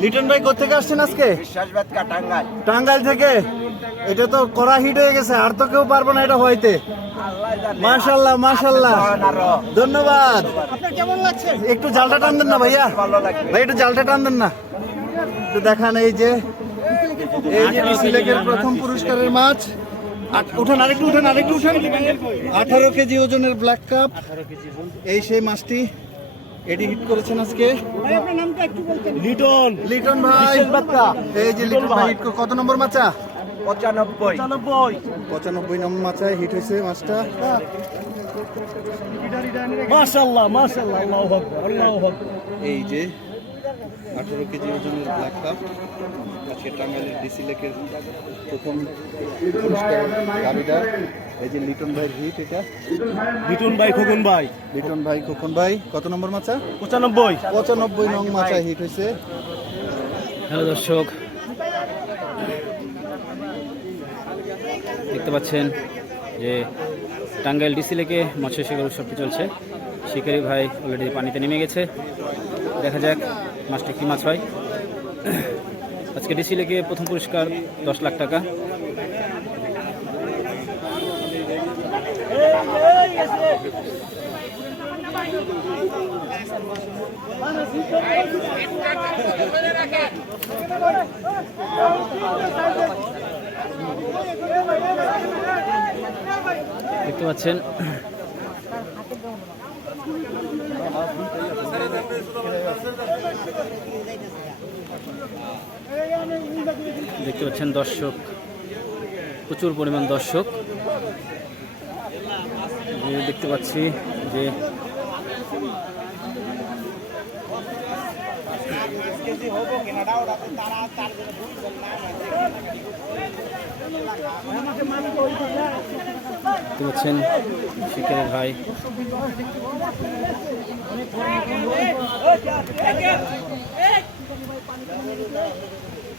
লিটন ভাই কোথেকে আসছেন আজকে? টাঙ্গাইল থেকে? এটা তো কড়া হিট হয়ে গেছে আর তো কেউ পারব না এটা হইতে। মাশাল্লাহ মাশাল্লাহ ধন্যবাদ। আপনার কেমন লাগছে? একটু জালটা টান দেন না ভাইয়া। ভালো ভাই একটু জালটা টান দেন না। একটু দেখান এই যে। এই যে সিলেকের প্রথম পুরস্কারের মাছ। উঠান আরেকটু উঠান আরেকটু উঠান। আঠারো কেজি ওজনের ব্ল্যাক কাপ এই সেই মাছটি। এটি হিট করেছেন আজকে ভাই আপনার নামটা একটু বলতেন। লিটন। লিটন ভাই। এই যে লিটন ভাই হিট কত নম্বর মাচা? পঁচানব্বই। পঁচানব্বই। নম্বর মাচায় হিট হয়েছে মাছটা মাশাআল্লাহ মাশাআল্লাহ আল্লাহু আকবার আল্লাহু আকবার। এই যে আঠারো কেজি ওজনের ব্ল্যাক কাপ আজকে টাঙ্গাইলের ডিসি লেকের প্রথম দাবিদার। এই যে লিটন ভাইয়ের হিট এটা। লিটন ভাই খোকন ভাই। লিটন ভাই খোকন ভাই কত নম্বর মাচা পঁচানব্বই। পঁচানব্বই নং মাচায় হিট হয়েছে। হ্যালো দর্শক দেখতে পাচ্ছেন যে টাঙ্গাইল ডিসি লেকে মৎস্য শিকার উৎসবটি চলছে। শিকারি ভাই অলরেডি পানিতে নেমে গেছে। দেখা যাক মাছটা কী মাছ হয়। আজকে ডিসি লেকে প্রথম পুরস্কার দশ লাখ টাকা। দেখতে পাচ্ছেন দেখতে পাচ্ছেন দর্শক প্রচুর পরিমাণ দর্শক। দেখতে পাচ্ছি যে দেখতে পাচ্ছেন শিকারের ভাই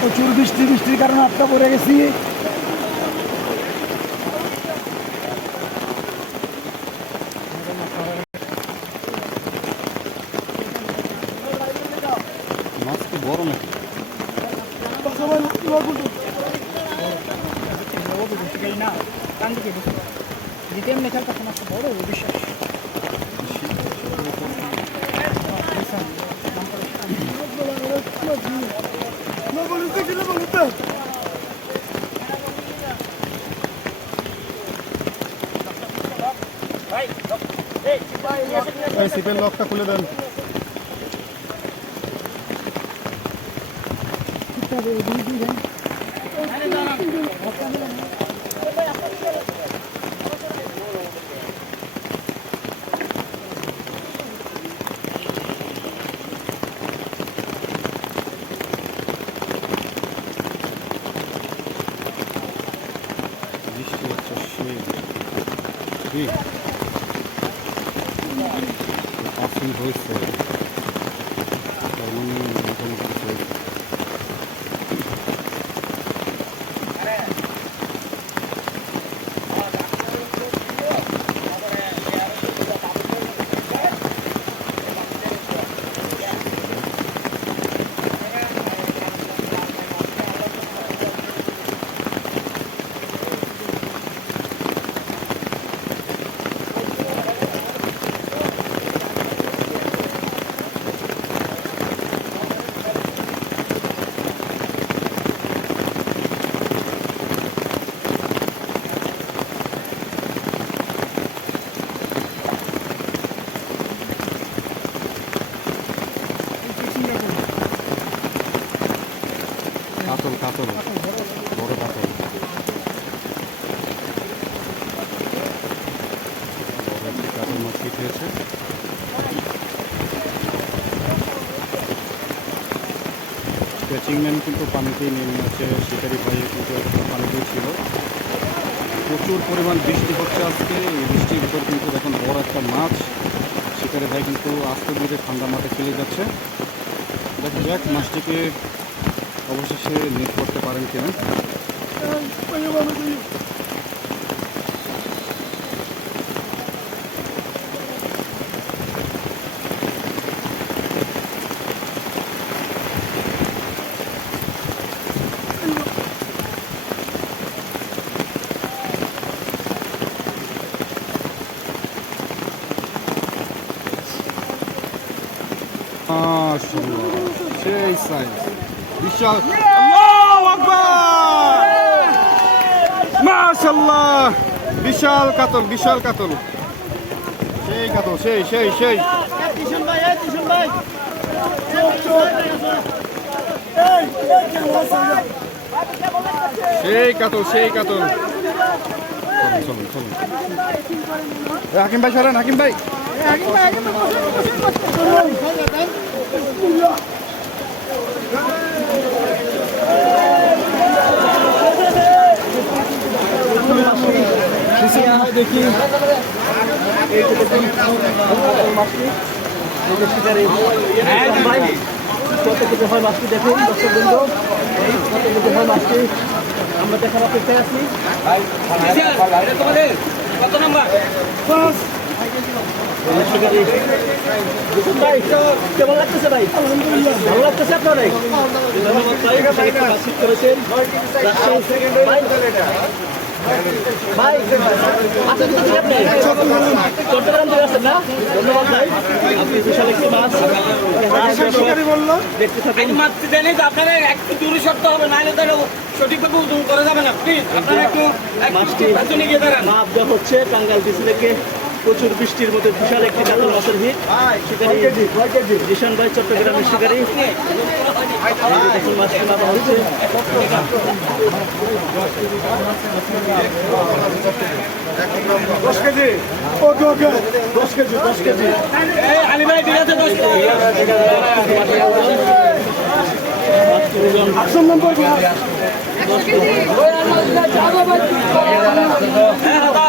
প্রচুর বৃষ্টি বৃষ্টির কারণে আটকা পড়ে গেছি মাছ কি বড় নাকি? না কান দিকে দ্বিতীয় মেঘার কাছে মাছটা বড় বিশ্বাস এই সিটের লকটা খুলে দেন। সেই কি কাতল কাতল বড় কাতল কাতল মাছ শীত হয়েছে ক্যাচিংম্যান কিন্তু পানিতেই নেমে আছে শিকারি ভাই কিন্তু পানিতেই ছিল। প্রচুর পরিমাণ বৃষ্টি হচ্ছে আজকে। এই বৃষ্টির ভিতর কিন্তু এখন বড় একটা মাছ। শিকারি ভাই কিন্তু আস্তে ধীরে ঠান্ডা মাঠে ফেলে যাচ্ছে। দেখা যাক মাছটিকে অবশেষে নেট করতে পারেন কিনা মাশাআল্লাহ সেই সাইজ বিশাল আল্লাহু আকবার মাশাআল্লাহ বিশাল কাতল বিশাল কাতল সেই কাতল সেই সেই সেই সেই কাতল সেই কাতল চলুন চলুন চলুন এ, হাকিম ভাই সরেন হাকিম ভাই দেখি। কত কেজি হয় মাছটি দেখুন দর্শক বৃন্দ কত কেজি হয় মাছটি আমরা দেখার অপেক্ষায় আছি ভাই কেমন লাগতেছে ভাই ভালো লাগতেছে আপনার ধন্যবাদ টাঙ্গাল থেকে প্রচুর বৃষ্টির মধ্যে বিশাল একটি কাতল হিট শিকারি জিশান ভাই চট্টগ্রামের শিকারি দশ কেজি। ওকে ওকে দশ কেজি দশ কেজি। আলী ভাই ঠিক আছে দশ আটশো নম্বর হ্যাঁ দাদা